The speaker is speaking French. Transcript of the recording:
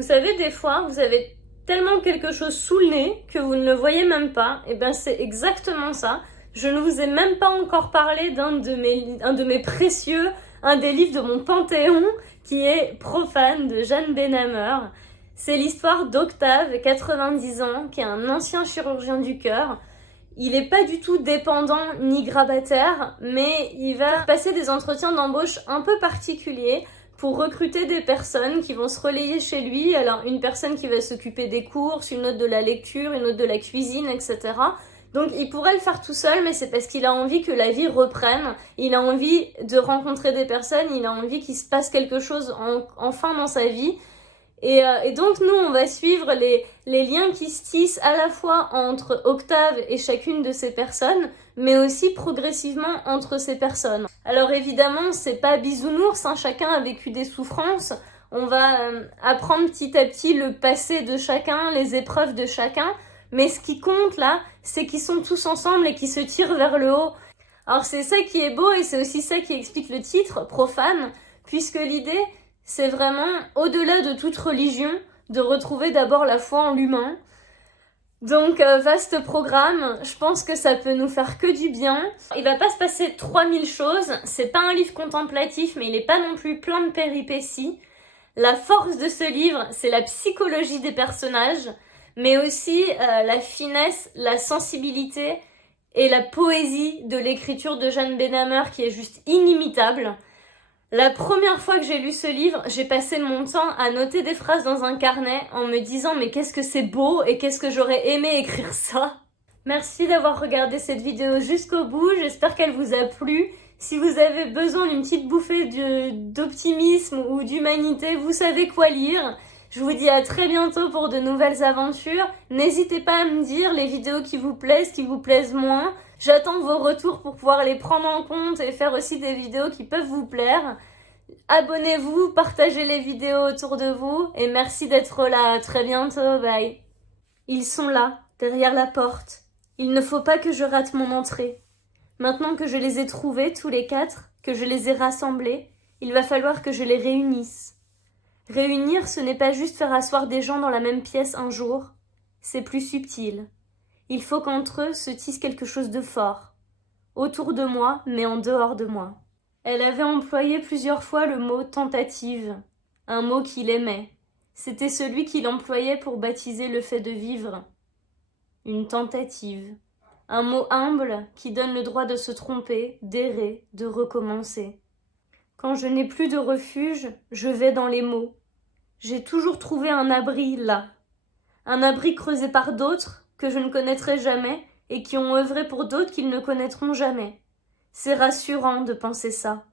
Vous savez, des fois, vous avez tellement quelque chose sous le nez que vous ne le voyez même pas. Et ben c'est exactement ça. Je ne vous ai même pas encore parlé d'un de mes précieux, un des livres de mon panthéon, qui est Profane de Jeanne Benhammer. C'est l'histoire d'Octave, 90 ans, qui est un ancien chirurgien du cœur. Il n'est pas du tout dépendant ni grabataire, mais il va passer des entretiens d'embauche un peu particuliers pour recruter des personnes qui vont se relayer chez lui. Alors, une personne qui va s'occuper des courses, une autre de la lecture, une autre de la cuisine, etc. Donc, il pourrait le faire tout seul, mais c'est parce qu'il a envie que la vie reprenne. Il a envie de rencontrer des personnes, il a envie qu'il se passe quelque chose enfin dans sa vie. Et donc, nous, on va suivre les liens qui se tissent à la fois entre Octave et chacune de ces personnes, mais aussi progressivement entre ces personnes. Alors évidemment, c'est pas bisounours, hein, chacun a vécu des souffrances. On va apprendre petit à petit le passé de chacun, les épreuves de chacun. Mais ce qui compte là, c'est qu'ils sont tous ensemble et qu'ils se tirent vers le haut. Alors c'est ça qui est beau et c'est aussi ça qui explique le titre, Profane, puisque l'idée, c'est vraiment, au-delà de toute religion, de retrouver d'abord la foi en l'humain. Donc, vaste programme, je pense que ça peut nous faire que du bien. Il va pas se passer 3000 choses, c'est pas un livre contemplatif, mais il est pas non plus plein de péripéties. La force de ce livre, c'est la psychologie des personnages, mais aussi la finesse, la sensibilité et la poésie de l'écriture de Jeanne Benhammer qui est juste inimitable. La première fois que j'ai lu ce livre, j'ai passé mon temps à noter des phrases dans un carnet en me disant mais qu'est-ce que c'est beau et qu'est-ce que j'aurais aimé écrire ça. Merci d'avoir regardé cette vidéo jusqu'au bout, j'espère qu'elle vous a plu. Si vous avez besoin d'une petite bouffée d'optimisme ou d'humanité, vous savez quoi lire. Je vous dis à très bientôt pour de nouvelles aventures. N'hésitez pas à me dire les vidéos qui vous plaisent moins. J'attends vos retours pour pouvoir les prendre en compte et faire aussi des vidéos qui peuvent vous plaire. Abonnez-vous, partagez les vidéos autour de vous et merci d'être là. À très bientôt, bye. Ils sont là, derrière la porte. Il ne faut pas que je rate mon entrée. Maintenant que je les ai trouvés tous les 4, que je les ai rassemblés, il va falloir que je les réunisse. Réunir, ce n'est pas juste faire asseoir des gens dans la même pièce un jour, c'est plus subtil. Il faut qu'entre eux se tisse quelque chose de fort, autour de moi, mais en dehors de moi. Elle avait employé plusieurs fois le mot tentative, un mot qu'il aimait. C'était celui qu'il employait pour baptiser le fait de vivre. Une tentative. Un mot humble qui donne le droit de se tromper, d'errer, de recommencer. Quand je n'ai plus de refuge, je vais dans les mots. J'ai toujours trouvé un abri là. Un abri creusé par d'autres que je ne connaîtrai jamais et qui ont œuvré pour d'autres qu'ils ne connaîtront jamais. C'est rassurant de penser ça.